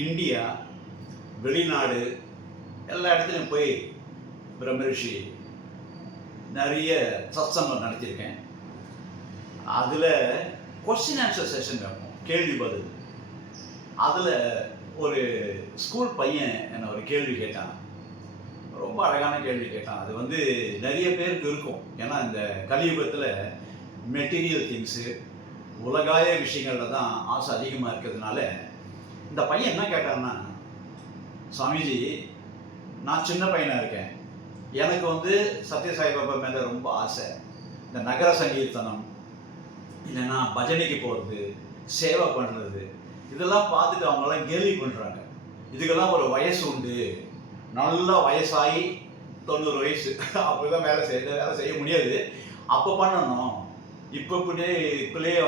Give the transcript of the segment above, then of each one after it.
India, வெளிநாடு எல்லா இடத்துலையும் போய் பிரம்மரிஷி நிறைய சத்சங்கம் நடத்தியிருக்கேன். அதில் கொஸ்டின் ஆன்சர் செஷன் வைப்போம், கேள்வி பதில். அதில் ஒரு ஸ்கூல் பையன் என்னை ஒரு கேள்வி கேட்டான். ரொம்ப அழகான கேள்வி கேட்டான். அது நிறைய பேருக்கு இருக்கும். ஏன்னா இந்த கலியுகத்தில் மெட்டீரியல் திங்ஸு, உலகாய விஷயங்களில் தான் ஆசை அதிகமாக இருக்கிறதுனால இந்த பையன் என்ன கேட்டான்னா, சுவாமிஜி, நான் சின்ன பையனாக இருக்கேன், எனக்கு சத்யசாய் பாபா மேலே ரொம்ப ஆசை. இந்த நகர சங்கீர்த்தனம் இல்லைன்னா பஜனைக்கு போகிறது, சேவை பண்ணுறது, இதெல்லாம் பார்த்துட்டு அவங்களாம் கேள்வி பண்ணுறாங்க. இதுக்கெல்லாம் ஒரு வயசு உண்டு, நல்லா வயசாகி 90 வயசு அப்போ தான் வேலை செய்ய முடியாது, அப்போ பண்ணணும். இப்போலேயே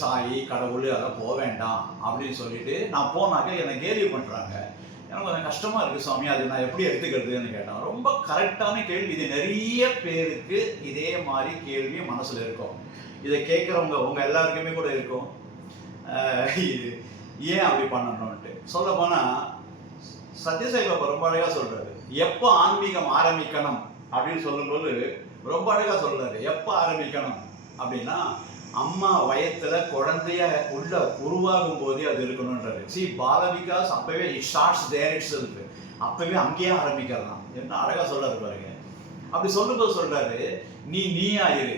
சாயி கடவுள் அதெல்லாம் போக வேண்டாம் அப்படின்னு சொல்லிட்டு நான் போனாக்க என்னை கேள்வி பண்ணுறாங்க. எனக்கு கொஞ்சம் கஷ்டமாக இருக்குது சுவாமி, அது நான் எப்படி எடுத்துக்கிறதுன்னு கேட்டேன். ரொம்ப கரெக்டான கேள்வி. இது நிறைய பேருக்கு இதே மாதிரி கேள்வி மனசில் இருக்கும். இதை கேட்குறவங்க உங்கள் எல்லாருக்குமே கூட இருக்கும், இது ஏன் அப்படி பண்ணணும்ன்ட்டு. சொல்ல போனால் சத்யசாய் பாபா ரொம்ப அழகாக சொல்கிறாரு, எப்போ ஆன்மீகம் ஆரம்பிக்கணும் அப்படின்னு சொல்லும்போது ரொம்ப அழகாக சொல்கிறாரு. எப்போ ஆரம்பிக்கணும் அப்படின்னா, அம்மா வயத்துல குழந்தைய உள்ள உருவாகும் போதே அது இருக்கணும்ன்றாரு. பாலவிகாஸ் அப்பவே it starts there itself, அப்பவே அங்கேயே ஆரம்பிக்கலாம். என்ன அழகா சொல்றாரு பாருங்க. அப்படி சொல்லும்போது சொல்றாரு, நீயா இரு,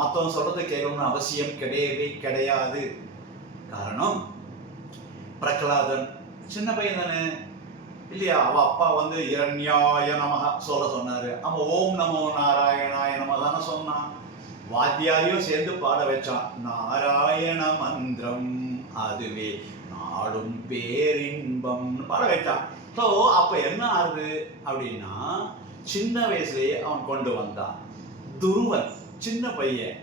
மற்றவன் சொல்றதை கேட்கணும்னு அவசியம் கிடையவே கிடையாது. காரணம், பிரகலாதன் சின்ன பையன் தானே இல்லையா? அவ அப்பா இரண்யாய நமக சொல்ல சொன்னாரு, அவன் ஓம் நமோ நாராயணாய நமதான சொன்னான். வாத்தியாரையும் சேர்ந்து பாட வச்சான், நாராயண மந்திரம் அதுவே நாடும் பேரின்பம் பாட வச்சான். ஸோ அப்போ என்ன ஆகுது அப்படின்னா, சின்ன வயசுலேயே அவன் கொண்டு வந்தான். துருவன் சின்ன பையன்,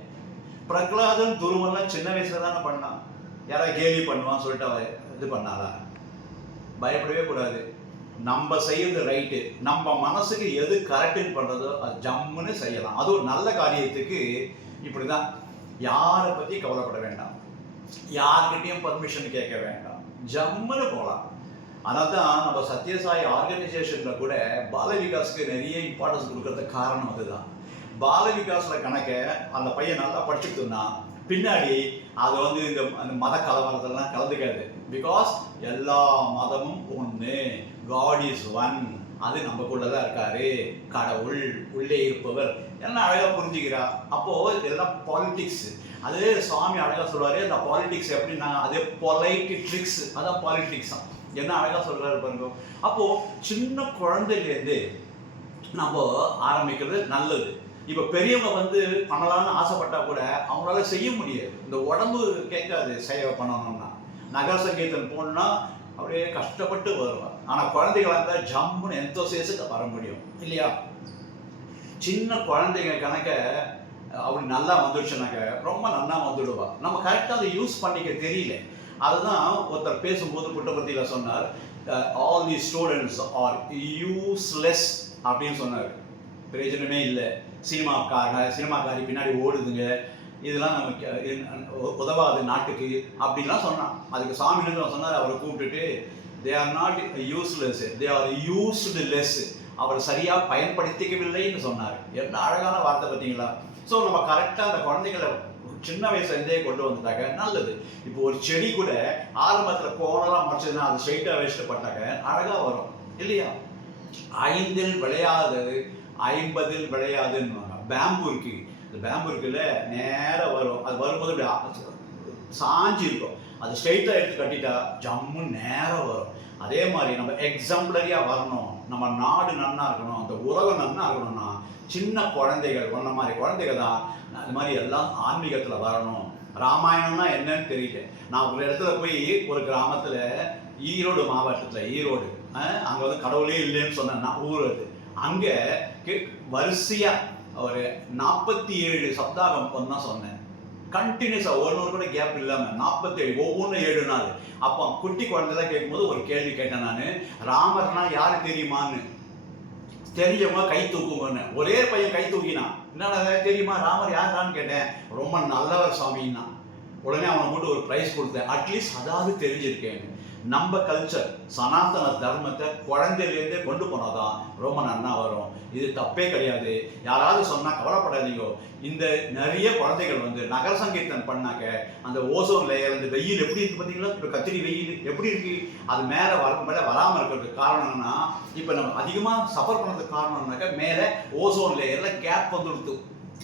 பிரகலாதன் துருவன்லாம் சின்ன வயசுல தானே பண்ணான். யாராவது கேலி பண்ணுவான்னு சொல்லிட்டு அவ இது பண்ணாளா? பயப்படவே கூடாது. நம்ம செய்யறது ரைட்டு, நம்ம மனசுக்கு எது கரெக்டுன்னு பண்ணுறதோ அது ஜம்முன்னு செய்யலாம். அது ஒரு நல்ல காரியத்துக்கு இப்படி தான். யாரை பற்றி கவலைப்பட வேண்டாம், யார்கிட்டையும் பர்மிஷன் கேட்க வேண்டாம், ஜம்முன்னு போகலாம். அதனால தான் நம்ம சத்யசாய் ஆர்கனைசேஷனில் கூட பால விகாஸ்க்கு நிறைய இம்பார்ட்டன்ஸ் கொடுக்கறதுக்கு காரணம் அதுதான். பால விகாஸில் கணக்க அந்த பையன் நல்லா படிச்சுட்டுனா பின்னாடி அது இந்த மத கலவரத்தெல்லாம் கலந்துக்காது. பிகாஸ் எல்லா மதமும் ஒன்று, காட் இஸ் ஒன், அது நமக்குள்ளதான் இருக்காரு, கடவுள் உள்ளே இருப்பவர் எல்லாம் அழகா புரிஞ்சுக்கிறா. அப்போ இதெல்லாம் பாலிடிக்ஸ். அது சுவாமி அழகா சொல்றாரு, அந்த பாலிடிக்ஸ் எப்படின்னா அது பொலைட் ட்ரிக்ஸ், அதான் பாலிடிக்ஸ். என்ன அழகா சொல்றாரு பாருங்க. அப்போ சின்ன குழந்தையிலேருந்து நம்ம ஆரம்பிக்கிறது நல்லது. இப்போ பெரியவங்க பண்ணலாம்னு ஆசைப்பட்டா கூட அவங்களால செய்ய முடியாது, இந்த உடம்பு கேட்காது சேவை பண்ணணும்னா. நகர சங்கீதம் போனா அப்படியே கஷ்டப்பட்டு வருவார். ஆனால் குழந்தைகளா இருந்தால் ஜம்முன்னு எந்தோசியஸுக்கு வர முடியும் இல்லையா? சின்ன குழந்தைங்க கணக்க அப்படி நல்லா வந்துடுச்சுனாக்க ரொம்ப நல்லா வந்துடுவா. நம்ம கரெக்டாக அதை யூஸ் பண்ணிக்க தெரியல. அதுதான் ஒருத்தர் பேசும்போது புட்டபர்த்தியில் சொன்னார், all the students are useless அப்படின்னு சொன்னார். பிரயோஜனமே இல்லை, சினிமாக்காரி பின்னாடி ஓடுதுங்க, இதெல்லாம் நமக்கு உதவாது நாட்டுக்கு அப்படின்லாம் சொன்னான். அதுக்கு சாமி சொன்னார், அவரை கூப்பிட்டுட்டு, they are not useless, they are used less, அவர் சரியாக பயன்படுத்திக்கவில்லைன்னு சொன்னார். என்ன அழகான வார்த்தை பார்த்தீங்களா? ஸோ நம்ம கரெக்டாக அந்த குழந்தைகளை சின்ன வயசுலேருந்தே கொண்டு வந்துட்டாக்க நல்லது. இப்போ ஒரு செடி கூட ஆரம்பத்தில் கோணலாம் மறைச்சதுன்னா அது ஸ்ட்ரைட்டாக வச்சுட்டு பட்டாக்க அழகாக வரும் இல்லையா? 5இல் விளையாதது 50இல் விளையாதுன்னு. பேம்பு இருக்கு, இந்த பேம்பு இருக்குல்ல, நேராக வரும். அது வரும்போது இப்படி சாஞ்சி இருக்கும், அது ஸ்ட்ரெயிட்டாக எடுத்து கட்டிட்டா ஜம்மு நேராக வரும். அதே மாதிரி நம்ம எக்ஸாம்பிளரியாக வரணும், நம்ம நாடு நன்னா இருக்கணும், அந்த உலகம் நன்னா இருக்கணும்னா சின்ன குழந்தைகள் ஒன்ன மாதிரி குழந்தைகள் தான் அது மாதிரி எல்லாம் ஆன்மீகத்தில் வரணும். ராமாயணம்னா என்னன்னு தெரியல. நான் ஒரு இடத்துல போய் ஒரு கிராமத்தில், ஈரோடு மாவட்டத்தில், ஈரோடு அங்கே கடவுளே இல்லைன்னு சொன்னேன் நான், ஊர் அது. அங்கே வரிசையாக ஒரு 47 சப்தாகம் ஒன்றா சொன்னேன், கண்டினியூஸாக ஒரு கூட கேப் இல்லாமல் 47, ஒவ்வொன்றும் 7 நாள். அப்போ குட்டி குழந்தைலாம் கேட்கும்போது ஒரு கேள்வி கேட்டேன் நான், ராமர்னா யாரு தெரியுமான்னு. தெரிஞ்சவங்க கை தூக்குங்கன்னு. ஒரே பையன் கை தூக்கினான். என்னடா தெரியுமா ராமர் யாருடான்னு கேட்டேன். ரொம்ப நல்லவர் சாமின்னா. உடனே அவனை போட்டு ஒரு ப்ரைஸ் கொடுத்தேன். அட்லீஸ்ட் அதாவது தெரிஞ்சிருக்கேன். நம்ம கல்ச்சர் சனாதன தர்மத்தை குழந்தையிலேருந்தே கொண்டு போனாதான் ரொம்ப நன்னா வரும். இது தப்பே கிடையாது. யாராவது சொன்னால் கவலைப்படாதீங்க. இந்த நிறைய குழந்தைகள் வந்து நகர சங்கீர்த்தன் பண்ணாக்க அந்த ஓசோன் லேயர், அந்த வெயில் எப்படி இருக்கு பார்த்தீங்களா? இப்போ கத்திரி வெயில் எப்படி இருக்கு, அது மேலே வராமல் இருக்கிறதுக்கு காரணம்னா, இப்போ நம்ம அதிகமாக சஃபர் பண்ணதுக்கு காரணம்னாக்க மேலே ஓசோன் லேயரில் கேப் வந்துடுது.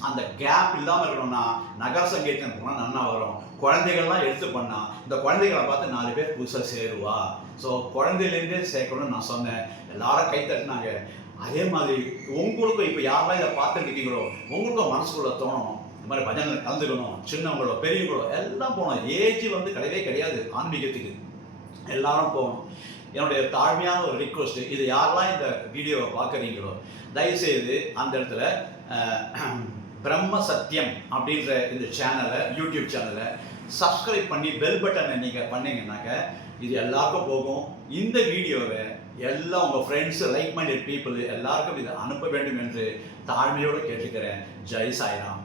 அந்த கேப் இல்லாமல் இருக்கணும்னா நகர சங்கீர்த்தன் போனால் நல்லா வரும். குழந்தைகள்லாம் எடுத்து பண்ணால் இந்த குழந்தைகளை பார்த்து 4 பேர் புதுசாக சேருவா. ஸோ குழந்தையிலேருந்தே சேர்க்கணும்னு நான் சொன்னேன். எல்லாரும் கை தட்டினாங்க. அதே மாதிரி உங்களுக்கும் இப்போ யாரெல்லாம் இதை பார்த்துட்டு இருக்கீங்களோ உங்களுக்கும் மனசுக்குள்ள தோணும், இந்த மாதிரி பஜனையில் கலந்துக்கணும். சின்னவங்களோ பெரியவங்களோ எல்லாம் போகணும். ஏஜ் வந்து கிடையவே கிடையாது ஆன்மீகத்துக்கு. எல்லாரும் போகணும். என்னுடைய தாழ்மையான ஒரு ரிக்வஸ்ட், இது யாரெல்லாம் இந்த வீடியோவை பார்க்குறீங்களோ தயவுசெய்து அந்த இடத்துல பிரம்ம சத்தியம் அப்படின்ற இந்த சேனலை, யூடியூப் சேனலை சப்ஸ்கிரைப் பண்ணி பெல் பட்டனை நீங்கள் பண்ணிங்கன்னாக்க இது எல்லாருக்கும் போகும். இந்த வீடியோவை எல்லாம் உங்கள் ஃப்ரெண்ட்ஸு, லைக் மைண்டட் பீப்புள் எல்லாருக்கும் இதை அனுப்ப வேண்டும் என்று தாழ்மையோடு கேட்டுக்கிறேன். ஜெய் சாய்ராம்.